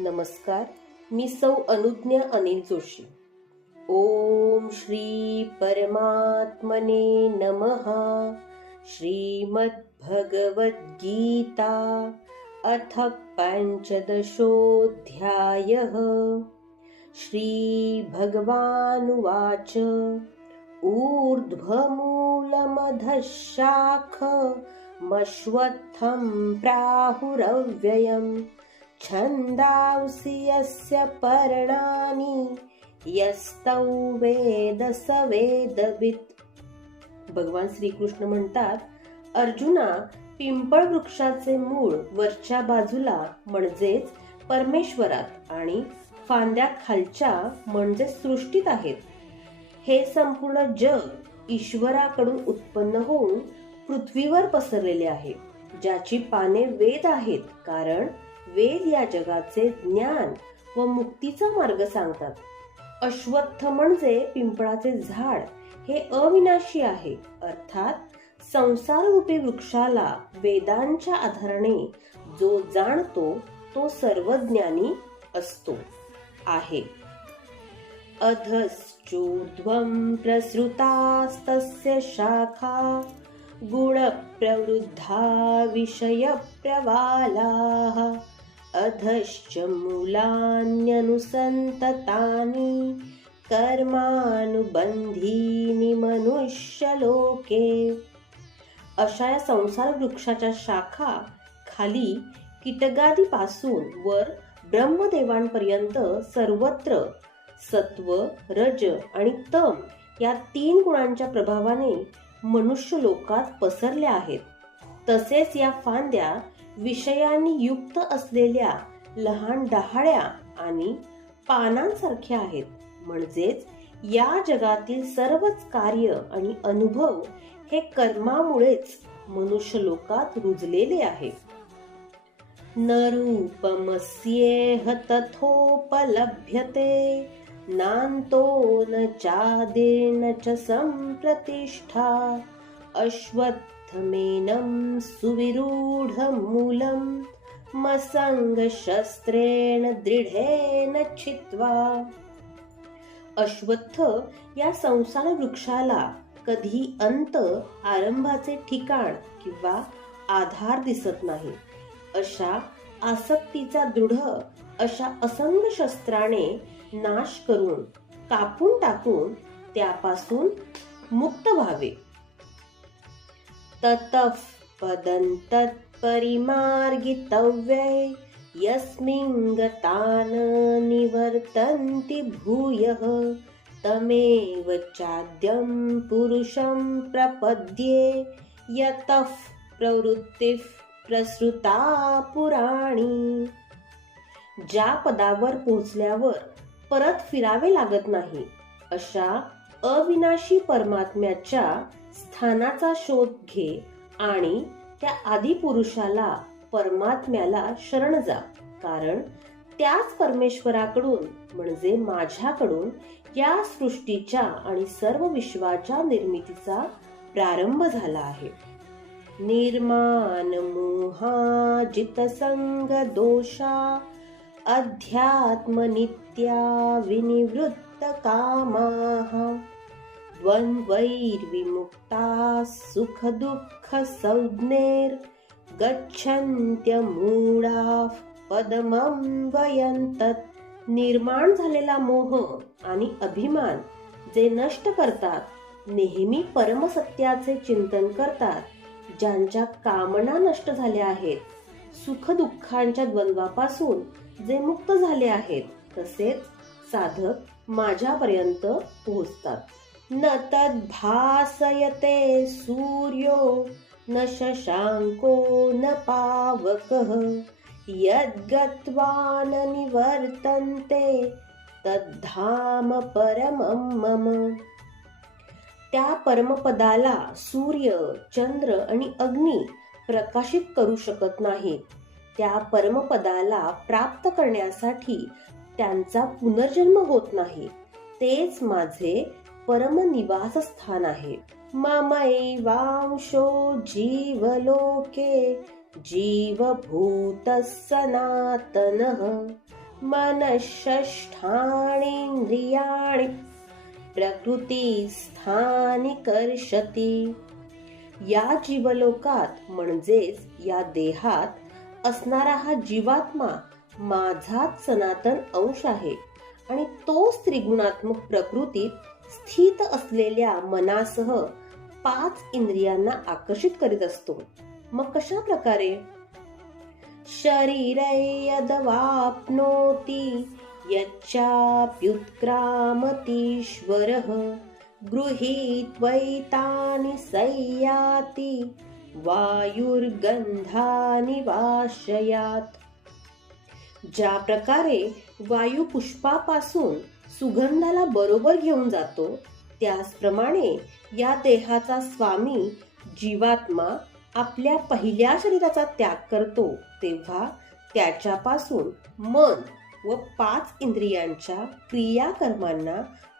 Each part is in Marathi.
नमस्कार, मी सौ अनुज्ञा अनिल जोशी. ओम श्री परमात्मने नमः. श्रीमद्भगवद्गीता अथ पंचदशोऽध्यायः. श्रीभगवानुवाच ऊर्ध्वमूलमधः शाखमश्वत्थं प्राहुरव्ययम् छन्दांसि यस्य पर्णानि यस्तौ वेद स वेदवित्. भगवान श्रीकृष्ण म्हणतात, अर्जुना, पिंपळ वृक्षाचे मूळ वरच्या बाजूला म्हणजेच परमेश्वरात आणि फांद्या खालच्या म्हणजे सृष्टीत आहेत. हे संपूर्ण जग ईश्वराकडून उत्पन्न होऊन पृथ्वीवर पसरलेले आहे, ज्याची पाने वेद आहेत, कारण वेद या जगाचे ज्ञान व मुक्तीचा मार्ग सांगतात. अश्वत्थ म्हणजे पिंपळाचे झाड, हे अविनाशी आहे, अर्थात संसार रूपी वृक्षाला वेदांच्या आधाराने जो जाणतो तो सर्वज्ञानी असतो आहे. अधश्चूर्ध्वं प्रसृतास्तस्य शाखा गुणप्रवृद्धा विषयप्रवालाः अधश्च मूलान्यनुसन्ततानि कर्मानुबन्धीनि मनुष्यलोके. अशा या संसार वृक्षाच्या शाखा खाली कीटकादीपासून वर ब्रह्मदेवांपर्यंत सर्वत्र सत्व, रज आणि तम या 3 गुणांच्या प्रभावाने मनुष्य लोकात पसरल्या आहेत. तसेच या फांद्या विषयांनी युक्त असलेल्या लहान डहाळ्या आणि पानांसारख्या आहेत. म्हणजेच या जगातील सर्वच कार्य आणि अनुभव हे कर्मामुळेच मनुष्य लोकात रुजलेले आहे. न रूपमस्येह तथोपलभ्यते नान्तो न चादिर्न च सम्प्रतिष्ठा अश्वत्थमेनं सुविरूढमूलं मसंगशस्त्रेण दृढेन छित्त्वा. अश्वत्थ या संसार वृक्षाला कधी अंत, आरंभाचे ठिकाण किंवा आधार दिसत नाही. अशा आसक्तीचा दृढ अशा असंग शस्त्राने नाश करून कापून टाकून त्यापासून मुक्त व्हावे. ततः पदं तत्परिमार्गितव्ये यस्मिन् गतान् निवर्तन्ति भूयः तमेव चाद्यं पुरुषं प्रपद्ये यतः प्रवृत्तिः प्रसृता पुराणी. ज्या पदावर पोहोचल्यावर परत फिरावे लागत नाही अशा अविनाशी परमात्म्याच्या स्थानाचा शोध घे आणि त्या आदिपुरुषाला परमात्म्याला शरण जा, कारण त्याच परमेश्वराकडून म्हणजे माझ्याकडून या सृष्टीच्या आणि सर्व विश्वाच्या निर्मितीचा प्रारंभ झाला आहे. निर्माण मोहाजित संग दोषा अध्यात्म नित्या विनिवृत्त कामाः द्वन्द्वैर्विमुक्ता सुख दुःख संज्ञैर् गच्छन्त्यमूढाः पदमव्ययन्तत्. निर्माण झालेला मोह आणि अभिमान जे नष्ट करतात, नेहमी परमसत्याचे चिंतन करतात, ज्यांच्या कामना नष्ट झाल्या आहेत, सुख दुःखांच्या द्वंद्वापासून जे मुक्त झाले आहेत, तसेच साधक माझ्यापर्यंत पोहोचतात. न तद्भासयते सूर्यो न शशांको न पावकः यद्गत्वा न निवर्तन्ते तद्धाम परमं मम. त्या परमपदाला सूर्य, चंद्र आणि अग्नी प्रकाशित करू शकत नाहीत. त्या परमपदाला प्राप्त करण्यासाठी त्यांचा पुनर्जन्म होत नाही. तेच माझे परम निवासस्थान आहे. ममैवांशो जीवलोके जीवभूतः सनातनः मनःषष्ठानींद्रियाणि प्रकृतिस्थानि कर्षति. या जीवलोकात म्हणजेच या देहात असणारा हा जीवात्मा माझाच सनातन अंश आहे आणि तोच त्रिगुणात्मक प्रकृतीत स्थित असलेल्या मनासह 5 इंद्रियांना आकर्षित करीत असतो. मग कशा प्रकारे? शरीरे यदवाप्नोति यच्चाप्युत्क्रामतीश्वरः गृहीत्वैतानि संयाति वायुर्गंधानि वाशयात्. ज्या प्रकारे वायू पुष्पापासून सुगंधाला बरोबर घेऊन जातो, त्याचप्रमाणे या देहाचा स्वामी जीवात्मा आपल्या पहिल्या शरीराचा त्याग करतो तेव्हा त्याच्यापासून मन व 5 इंद्रियांच्या क्रियाकर्मांना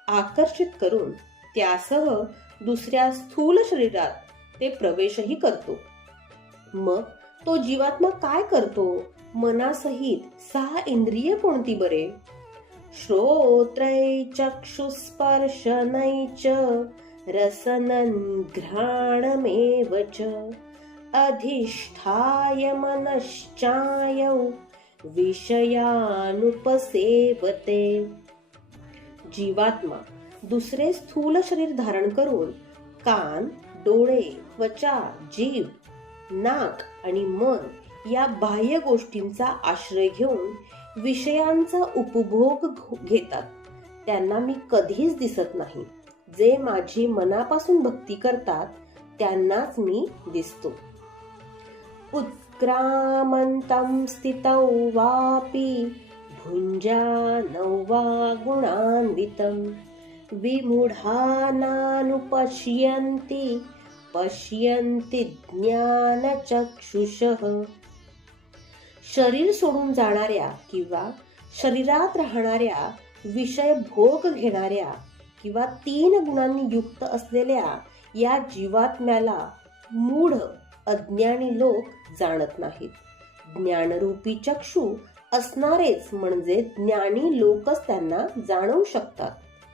आकर्षित करून त्यासह दुसऱ्या स्थूल शरीरात ते प्रवेशही करतो. मग तो जीवात्मा काय करतो? मनासहित 6 इंद्रिय कोणती बरे? श्रोत्रै चक्षुस्पर्शनै च रसनं घ्राणमेव च अधिष्ठाय मनश्चायौ विषयानुपसेवते. जीवात्मा दुसरे स्थूल शरीर धारण करून कान, डोळे, त्वचा, जीभ, नाक आणि मन या बाह्य गोष्टींचा आश्रय घेऊन विषयांचा उपभोग घेतात. त्यांना मी कधीच दिसत नाही. जे माझी मनापासून भक्ती करतात त्यांनाच मी दिसतो. उत्क्रामन्तं स्थितौ वापि भुञ्जानौ वा गुणान्वितं विमूढानानुपश्यन्ति पश्यन्ति ज्ञानचक्षुषः. शरीर सोडून जाणाऱ्या किंवा शरीरात राहणाऱ्या, विषय भोग घेणाऱ्या किंवा 3 गुणांनी युक्त असलेल्या या जीवात्म्याला मूढ अज्ञानी लोक जाणत नाहीत. ज्ञानरूपी चक्षु असणारेच म्हणजे ज्ञानी लोकच त्यांना जाणू शकतात,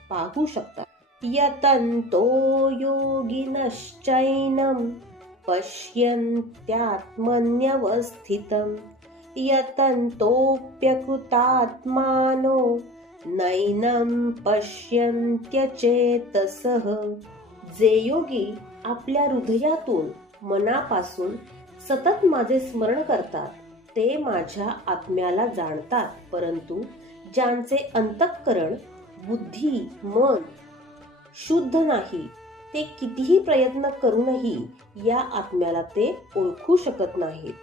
पाहू शकतात. यतन्तो योगिनश्चैनं पश्यन्त्यात्मन्यवस्थितं यतन्तोऽप्यकृतात्मानो नैनं पश्यन्त्यचेतसः. जे योगी आपल्या हृदयातून, मनापासून सतत माझे स्मरण करतात ते माझ्या आत्म्याला जाणतात, परंतु ज्यांचे अंतःकरण, बुद्धी, मन शुद्ध नाही, ते कितीही प्रयत्न करूनही या आत्म्याला ते ओळखू शकत नाहीत.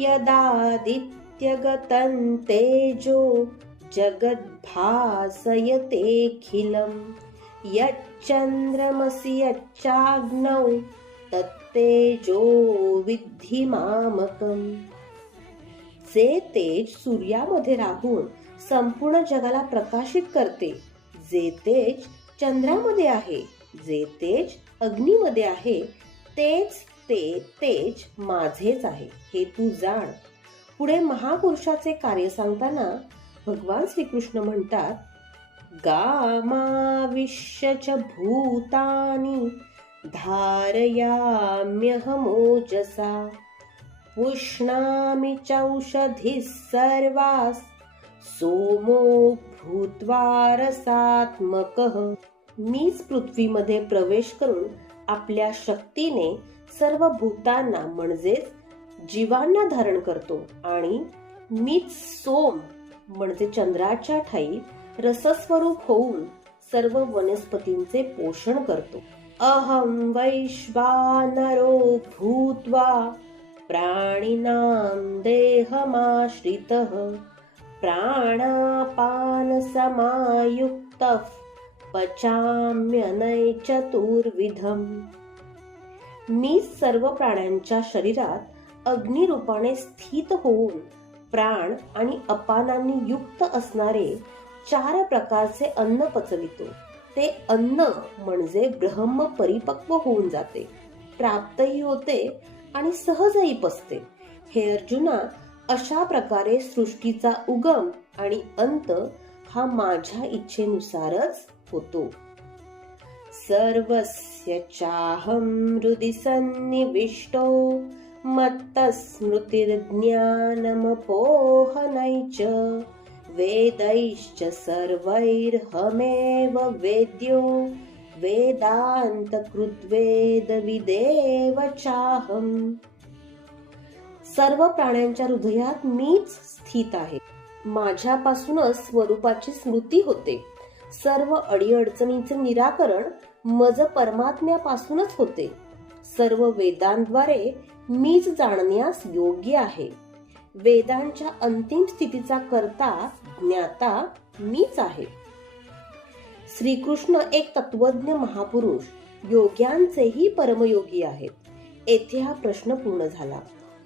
यदादित्यगतं तेजो जगद्भासयतेऽखिलं यच्चन्द्रमसि यच्चाग्नौ तत्तेजो विद्धि मामकम्. जे तेज सूर्यामध्ये राहून संपूर्ण जगाला प्रकाशित करते, जे तेज चंद्रामध्ये आहे, जे तेज अग्नीमध्ये आहे, तेच ते तेज माझेच आहे, हे तू जाण. पुढे महापुरुषाचे कार्य सांगताना भगवान श्रीकृष्ण म्हणतात, गामाविश्य च भूतानि धारयाम्यहमोजसा पुष्णामि चौषधिः सर्वास् सोमो भूत्वा रसात्मकः. मीच पृथ्वीमध्ये प्रवेश करून आपल्या शक्तीने सर्व भूतांना म्हणजेच जीवांना धारण करतो आणि मीच सोम म्हणजे चंद्राच्या ठाई रसस्वरूप होऊन सर्व वनस्पतींचे पोषण करतो. अहं वैश्वानरो भूत्वा प्राणिनां देहमाश्रितः प्राणापानसमायुक्तः पचाम्यनै चतुर्विधम्. मी सर्व प्राण्यांच्या शरीरात अग्निरूपाने स्थित होऊन प्राण आणि अपानांनी युक्त असणारे 4 प्रकारचे अन्न पचवितो. ते अन्न म्हणजे ब्रह्म परिपक्व होऊन जाते, प्राप्तही होते आणि सहजही पचते. हे अर्जुना, अशा प्रकारे सृष्टीचा उगम आणि अंत हा माझ्या इच्छेनुसारच होतो. सर्वस्य चाहं हृदि सन्निविष्टो मत्तस्मृतिर्ज्ञानमपोहनैश्च वेदैश्च सर्वैर्हमेव वेद्यो वेदान्तकृद्वेदविदेव चाहम्. सर्व प्राण्यांच्या हृदयात मीच स्थित आहे. माझ्यापासूनच स्वरूपाची स्मृती होते. सर्व अडीअडचणींचे निराकरण मज परमात्म्यापासूनच होते. सर्व वेदांद्वारे मीच जाणण्यास योग्य आहे. वेदांच्या अंतिम स्थितीचा कर्ता ज्ञाता मीच आहे. श्रीकृष्ण एक तत्वज्ञ महापुरुष, योग्यांचेही परमयोगी आहेत. येथे हा प्रश्न पूर्ण झाला.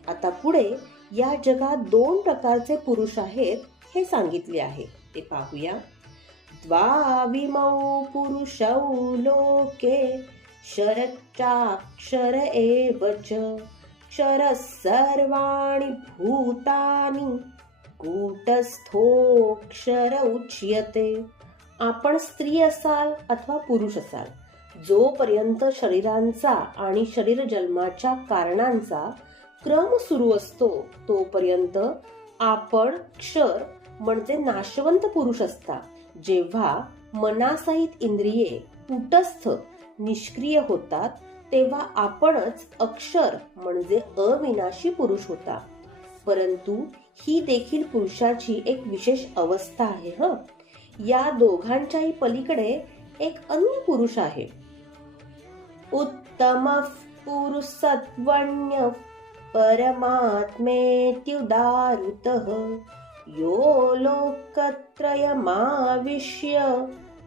आता पुढे या जगात 2 प्रकारचे पुरुष आहेत हे सांगितले आहे, ते पाहूया. द्वाविमौ पुरुषौ लोके क्षरश्चाक्षर एव च क्षरः सर्वाणि भूतानि कूटस्थोऽक्षर उच्यते. आपण स्त्री असाल अथवा पुरुष असाल, जोपर्यंत शरीरांचा आणि शरीर जन्माच्या कारणांचा क्रम सुरू असतो तोपर्यंत आपण क्षर म्हणजे नाशवंत पुरुष असता. जेव्हा मनासहित इंद्रिये कूटस्थ निष्क्रिय होतात तेव्हा आपणच अक्षर म्हणजे अविनाशी पुरुष होता. परंतु ही देखील पुरुषाची एक विशेष अवस्था आहे. या दोघांच्याही पलीकडे एक अन्य पुरुष आहे. उत्तमः पुरुषसत्त्वन्यः परमात्मेत्युदाहृतः यो लोकत्रयमाविश्य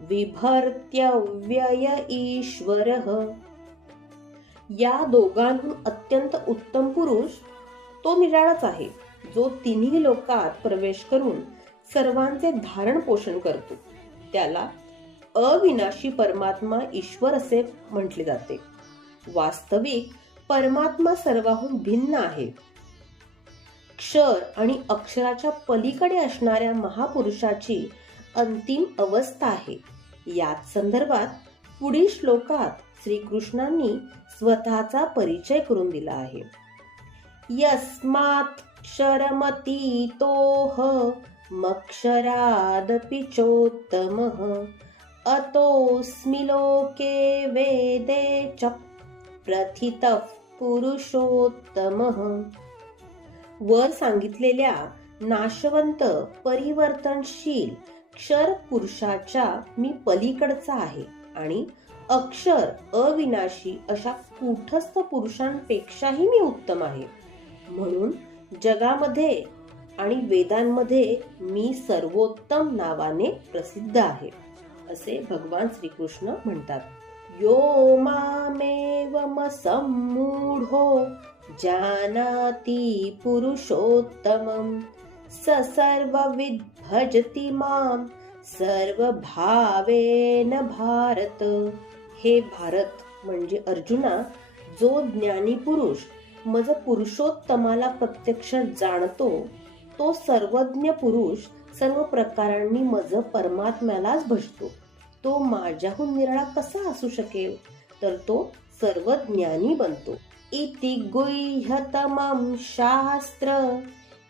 बिभर्त्यव्यय ईश्वरः. या दोघांहून अत्यंत उत्तम पुरुष तो निराळाच आहे, जो तिन्ही लोकात प्रवेश करून सर्वांचे धारण पोषण करतो. त्याला अविनाशी परमात्मा ईश्वर असे म्हटले जाते. वास्तविक परमात्मा सर्वांहून भिन्न आहे. क्षर आणि अक्षराच्या पलीकडे असणाऱ्या महापुरुषाची अंतिम अवस्था आहे. याच संदर्भात पुढील श्लोकात श्रीकृष्णांनी स्वतःचा परिचय करून दिला आहे. यस्मात् क्षरमतीतोह मक्षरादपि चोत्तमः अतोऽस्मि लोके वेदे च प्रथितः पुरुषोत्तमः. वर सांगितलेल्या नाशवंत परिवर्तनशील क्षर पुरुषाच्या मी पलीकडचा आहे आणि अक्षर अविनाशी अशा कूटस्थ पुरुषांपेक्षाही मी उत्तम आहे. म्हणून जगामध्ये आणि वेदांमध्ये मी सर्वोत्तम नावाने प्रसिद्ध आहे असे भगवान श्रीकृष्ण म्हणतात. यो मामेवम सम्मूढो जानाति पुरुषोत्तमं स सर्वविद् भजति मां सर्वभावेन भारत. हे भारत म्हणजे अर्जुना, जो ज्ञानी पुरुष मज पुरुषोत्तमाला प्रत्यक्ष जाणतो तो सर्वज्ञ पुरुष सर्व प्रकारांनी मज परमात्म्यालाच भजतो. तो माझ्याहून निराळा कसा असू शकेल, तर तो सर्वज्ञानी बनतो. इति गुह्यतमं शास्त्र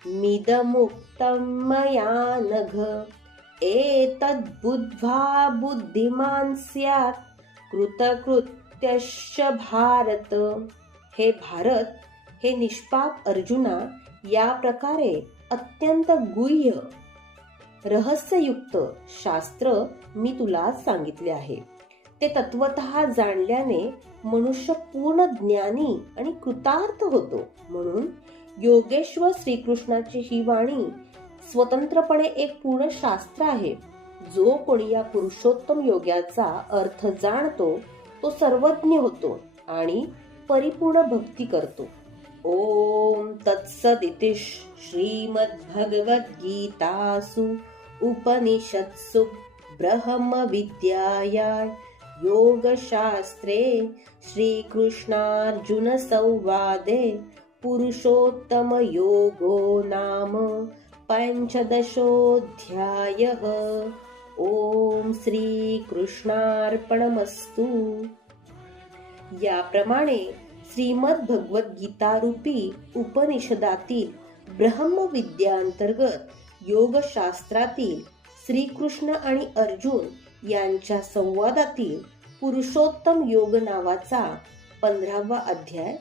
मिदमुक्तं मया नघ एतद् बुद्ध्वा बुद्धिमान् स्यात् कृतकृत्यश्च भारत. हे भारत, हे निष्पाप अर्जुना, या प्रकारे अत्यंत गुह्य रहस्ययुक्त शास्त्र मी तुला सांगितले आहे. ते तत्वतः जाणल्याने मनुष्य पूर्ण ज्ञानी आणि कृतार्थ होतो. म्हणून योगेश्वर श्रीकृष्णाची ही वाणी स्वतंत्रपणे एक पूर्ण शास्त्र आहे. जो कोणी या पुरुषोत्तम योगाचा अर्थ जाणतो तो सर्वज्ञ होतो आणि परिपूर्ण भक्ती करतो. ओम तत्सदिति श्रीमद्भगवद्गीतासु उपनिषत्सु ब्रह्मविद्यायां योगशास्त्रे श्रीकृष्णार्जुन संवादे पुरुषोत्तम योगो नाम पंचदशोऽध्यायः। ओम श्री कृष्णार्पणमस्तु। याप्रमाणे श्रीमद भगवत गीता रूपी उपनिषदातील ब्रह्मविद्यांतर्गत योगशास्त्रातील श्रीकृष्ण आणि अर्जुन यांच्या संवादातील पुरुषोत्तम योग नावाचा 15वा अध्याय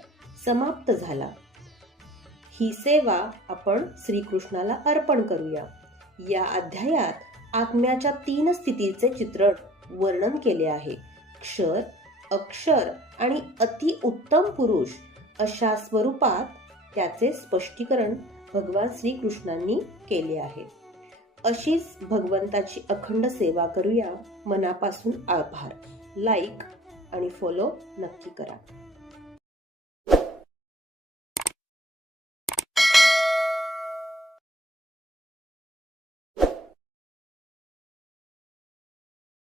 समाप्त झाला। ही सेवा आपण श्रीकृष्णाला अर्पण करूया। या अध्यायात आत्म्याच्या 3 स्थितीचे चित्रण वर्णन केले आहे। क्षर, अक्षर आणि अति उत्तम पुरुष अशा स्वरूपात त्याचे स्पष्टीकरण भगवान श्रीकृष्णांनी केले आहे। अशीच भगवंताची अखंड सेवा करूया। मनापासून आभार। लाईक आणि फॉलो नक्की करा।